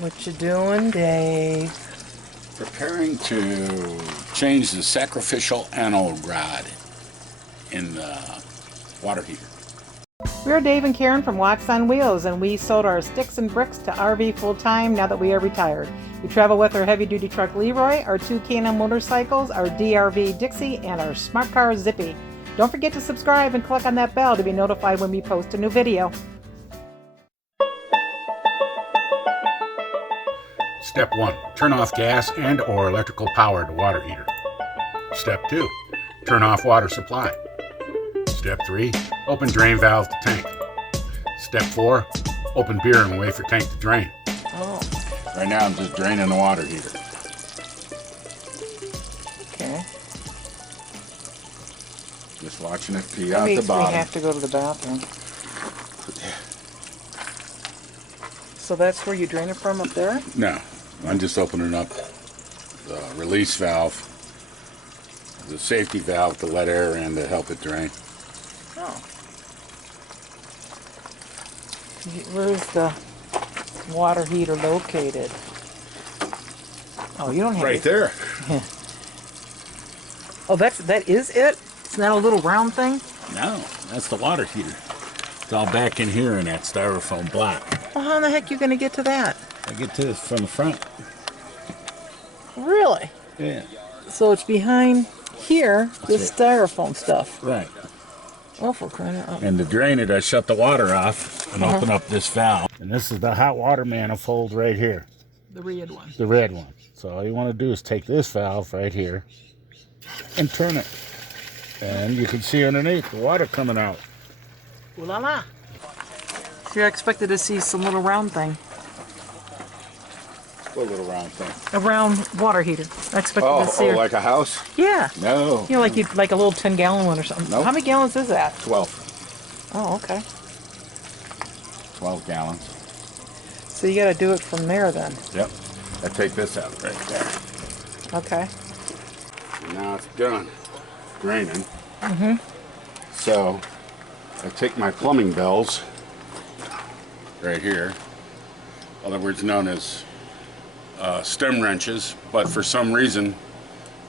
What you doing, Dave? Preparing to change the sacrificial anode rod in the water heater. We're Dave and Karen from Walks on Wheels, and we sold our sticks and bricks to RV full-time now that we are retired. We travel with our heavy-duty truck Leroy, our 2 K&M motorcycles, our DRV Dixie, and our smart car Zippy. Don't forget to subscribe and click on that bell to be notified when we post a new video. Step 1. Turn off gas and or electrical power to water heater. Step 2. Turn off water supply. Step 3. Open drain valve to tank. Step 4. Open beer and wait for tank to drain. Oh. Right now I'm just draining the water heater. Okay. Just watching it pee That out the makes bottom. me have to go to the bathroom. So that's where you drain it from, up there? No, I'm just opening up the release valve, the safety valve to let air in to help it drain. Oh. Where's the water heater located? Oh, you don't have Right it. there. Yeah. Oh, that is it? It's not a little round thing? No, that's the water heater. It's all back in here in that styrofoam block. Well, how in the heck are you going to get to that? I get to it from the front. Really? Yeah. So it's behind here, this styrofoam stuff. Right. Oh, for crying out loud. And to drain it, I shut the water off and open up this valve. And this is the hot water manifold right here. The red one. The red one. So all you want to do is take this valve right here and turn it. And you can see underneath the water coming out. Ooh la la. So I expected to see some little round thing. What little round thing? A round water heater. I expected to see her. Like a house? Yeah. No. You know, like a little 10-gallon one or something. Nope. How many gallons is that? 12. Oh, okay. 12 gallons. So you got to do it from there then. Yep. I take this out right there. Okay. Now it's done draining. Mm-hmm. So I take my plumbing bells right here, other words known as stem wrenches, but for some reason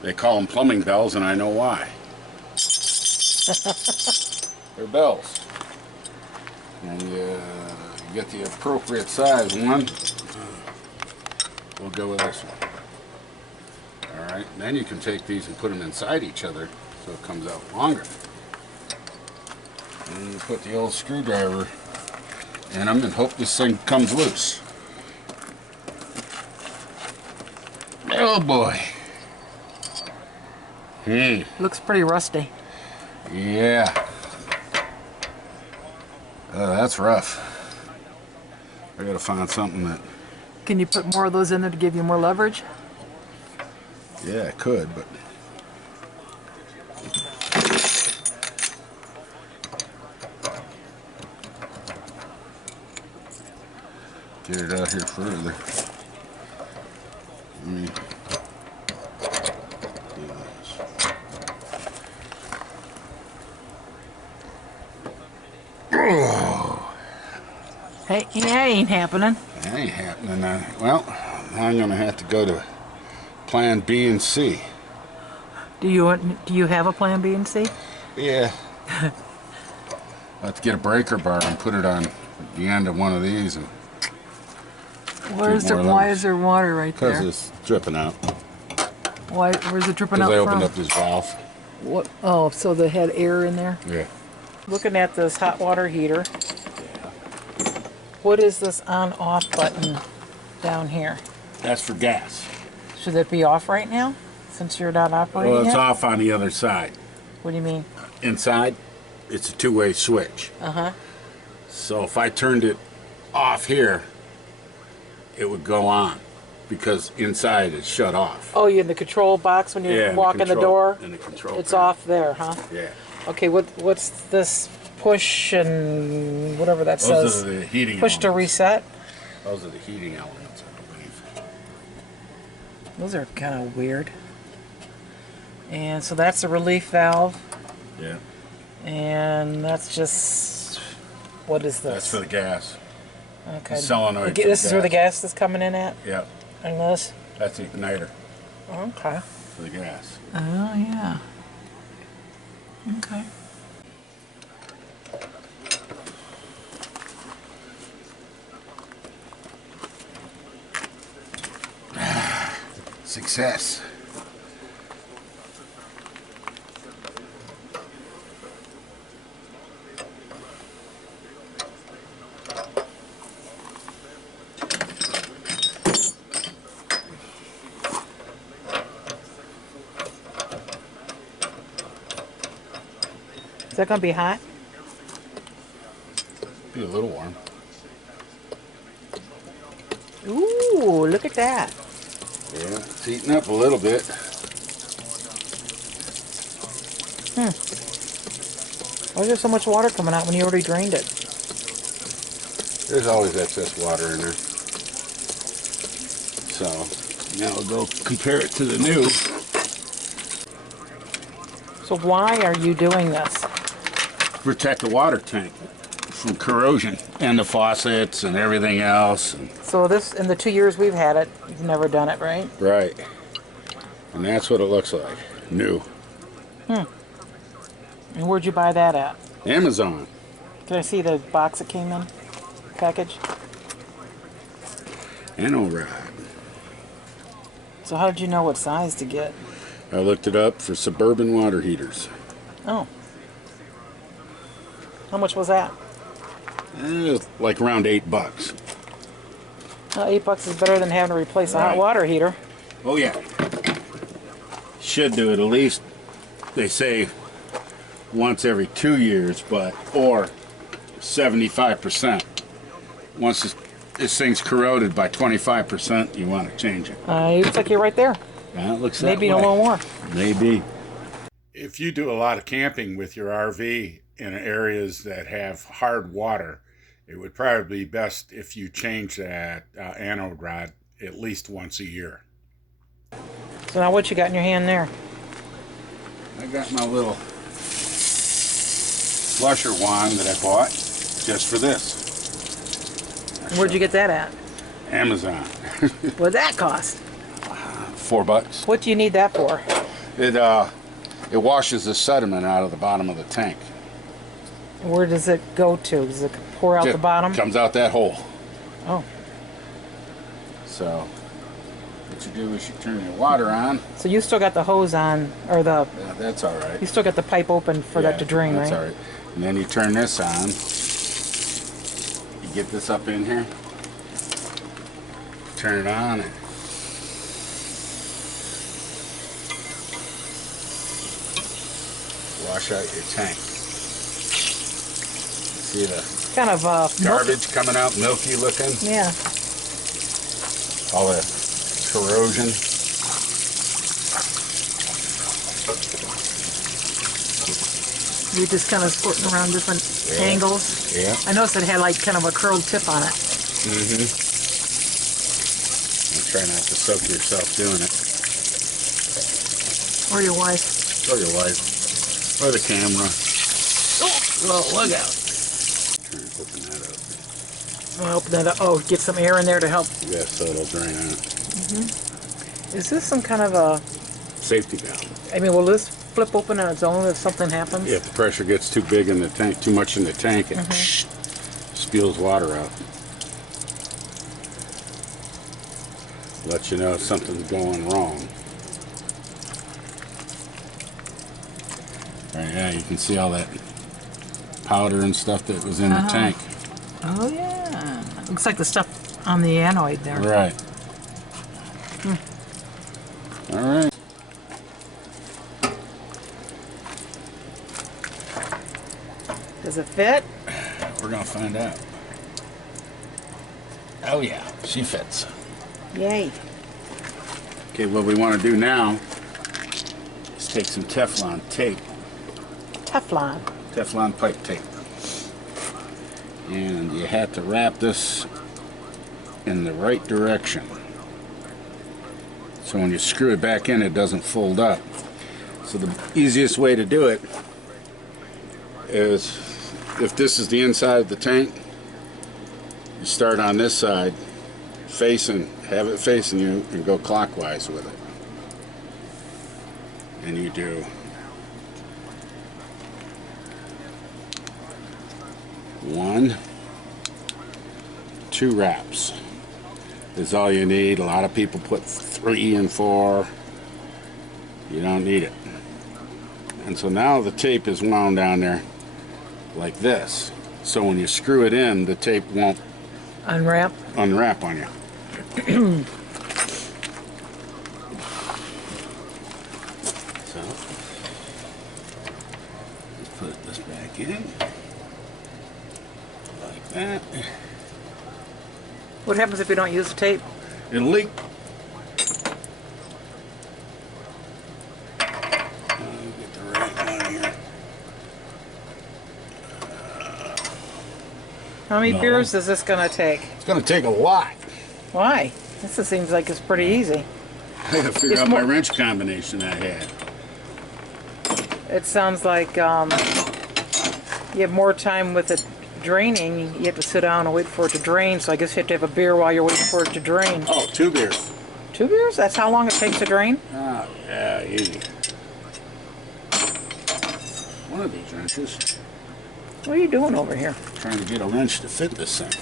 they call them plumbing bells, and I know why. They're bells. And you get the appropriate size one. We'll go with this one. Alright, then you can take these and put them inside each other so it comes out longer. And you put the old screwdriver in them and hope this thing comes loose. Oh boy. Looks pretty rusty. Yeah. That's rough. I gotta find something that... Can you put more of those in there to give you more leverage? Yeah, I could, but... Get it out here further. Let me do this. Oh, Hey, that ain't happening. that ain't happening. Well, I'm gonna have to go to Plan B and C. Do you have a plan B and C? Yeah. I'll have to get a breaker bar and put it on the end of one of these, and Why is there water right because there? it's dripping out. Where's it dripping out Because I from? opened up this valve. What? Oh, so they had air in there? Yeah. Looking at this hot water heater. What is this on-off button down here? That's for gas. Should it be off right now, since you're not operating Well, it's it? off on the other side. What do you mean? Inside, it's a two-way switch. Uh-huh. So if I turned it off here, it would go on because inside it's shut off. Oh, you're in the control box when you Yeah, walk in the door? In the control It's panel. off there, huh? Yeah. Okay, what's this push and whatever that Those says? are the heating Push to elements. reset? Those are the heating elements, I believe. Those are kind of weird. And so that's the relief valve. Yeah. And that's just, what is this? That's for the gas. Okay. The solenoid. This is where the gas is coming in at? Yep. And this? That's the igniter Okay. for the gas. Oh, yeah. Okay. Success. Is that going to be hot? Be a little warm. Ooh, look at that. Yeah, it's heating up a little bit. Why is there so much water coming out when you already drained it? There's always excess water in there. So now we'll go compare it to the new. So why are you doing this? Protect the water tank from corrosion and the faucets and everything else. So this, in the 2 years we've had it, you've never done it, right? Right. And that's what it looks like. New. And where'd you buy that at? Amazon. Can I see the box it came in? Package? Anode. So how did you know what size to get? I looked it up for suburban water heaters. Oh. How much was that? Like around $8. Well, $8 is better than having to replace a hot Right. water heater. Oh yeah. Should do it at least, they say, once every 2 years, or 75%. Once this thing's corroded by 25%, you want to change it. Looks like you're right there. Yeah, it looks that Maybe way. a little more. Maybe. If you do a lot of camping with your RV in areas that have hard water, it would probably be best if you change that anode rod at least once a year. So now what you got in your hand there? I got my little flusher wand that I bought just for this. Where'd you get that at? Amazon. What'd that cost? $4. What do you need that for? It washes the sediment out of the bottom of the tank. Where does it go to? Does it pour out the bottom? Comes out that hole. Oh. So what you do is you turn your water on. So you still got the hose on, or the... Yeah, that's all right. You still got the pipe open for that to drain, that's right? all right. And then you turn this on. You get this up in here. Turn it on. And wash out your tank. See the Kind of garbage coming out, milky looking? Yeah. All the corrosion. You're just kind of squirting around different angles. Yeah. I noticed it had like kind of a curled tip on it. Mm-hmm. And try not to soak yourself doing it. Or your wife. Or your wife. Or the camera. Oh, well, look out. Try and open that up. I'll open that up. Oh, get some air in there to help. Yeah, so it'll drain out. Is this some kind of a... Safety valve. I mean, will this flip open on its own if something happens? If the pressure gets too big in the tank, too much in the tank, it spews water out. Let you know if something's going wrong. Right, yeah, you can see all that powder and stuff that was in the tank. Oh, yeah. Looks like the stuff on the anode there. Right. All right. Does it fit? We're going to find out. Oh, yeah, she fits. Yay. Okay, what we want to do now is take some Teflon tape. Teflon. Teflon pipe tape. And you have to wrap this in the right direction. So when you screw it back in, it doesn't fold up. So the easiest way to do it is, if this is the inside of the tank, You start on this side, have it facing you, and go clockwise with it. And you do 1, 2 wraps. Is all you need. A lot of people put 3 and 4. You don't need it. And so now the tape is wound down there like this. So when you screw it in, the tape won't unwrap on you. So let's put this back in like that. What happens if you don't use the tape? It'll leak. Get the right one here. How many beers is this going to take? It's going to take a lot. Why? This just seems like it's pretty easy. I got to figure out my wrench combination I had. It sounds like you have more time with it draining. You have to sit down and wait for it to drain, so I guess you have to have a beer while you're waiting for it to drain. Oh, 2 beers. 2 beers? That's how long it takes to drain? Oh, yeah, easy. One of these wrenches. What are you doing over here? Trying to get a wrench to fit this thing.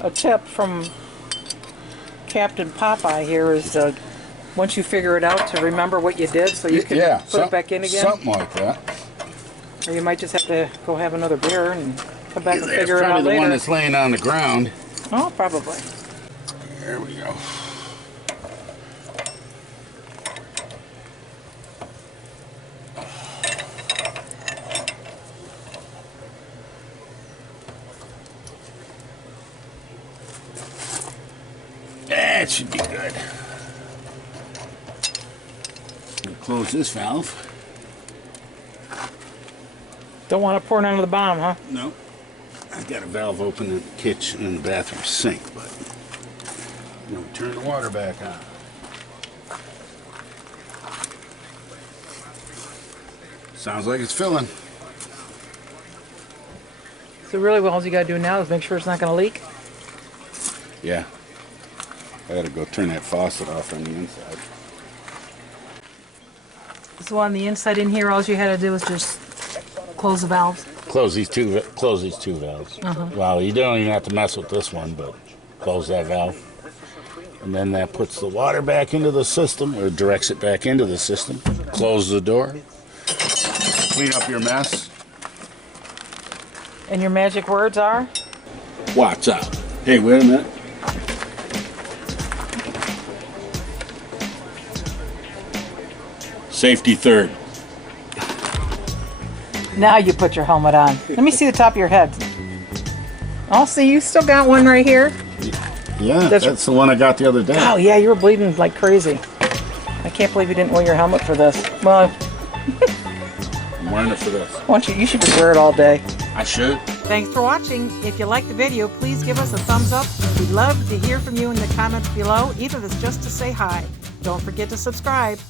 A tip from Captain Popeye here is once you figure it out, to remember what you did so you can put it back in again. Something like that. Or you might just have to go have another beer and come back and It's figure it out probably the later. one that's laying on the ground. Oh, probably. There we go. That should be good. We'll close this valve. Don't want to pour none of the bottom, huh? No. I've got a valve open in the kitchen and the bathroom sink, but I'm going to turn the water back on. Sounds like it's filling. So really, what all you got to do now is make sure it's not going to leak? Yeah. I got to go turn that faucet off on the inside. So on the inside in here, all you had to do was just close the valves? Close these two valves. Well, you don't even have to mess with this one, but close that valve. And then that puts the water back into the system, or directs it back into the system. Close the door. Clean up your mess. And your magic words are? What's up? Hey, wait a minute. Safety third. Now you put your helmet on. Let me see the top of your head. Oh, see, you still got one right here. Yeah, that's the one I got the other day. Oh, yeah, you were bleeding like crazy. I can't believe you didn't wear your helmet for this. Well, I'm wearing it for this. why don't you should just wear it all day. I should. Thanks for watching. If you liked the video, please give us a thumbs up. We'd love to hear from you in the comments below, even if it's just to say hi. Don't forget to subscribe.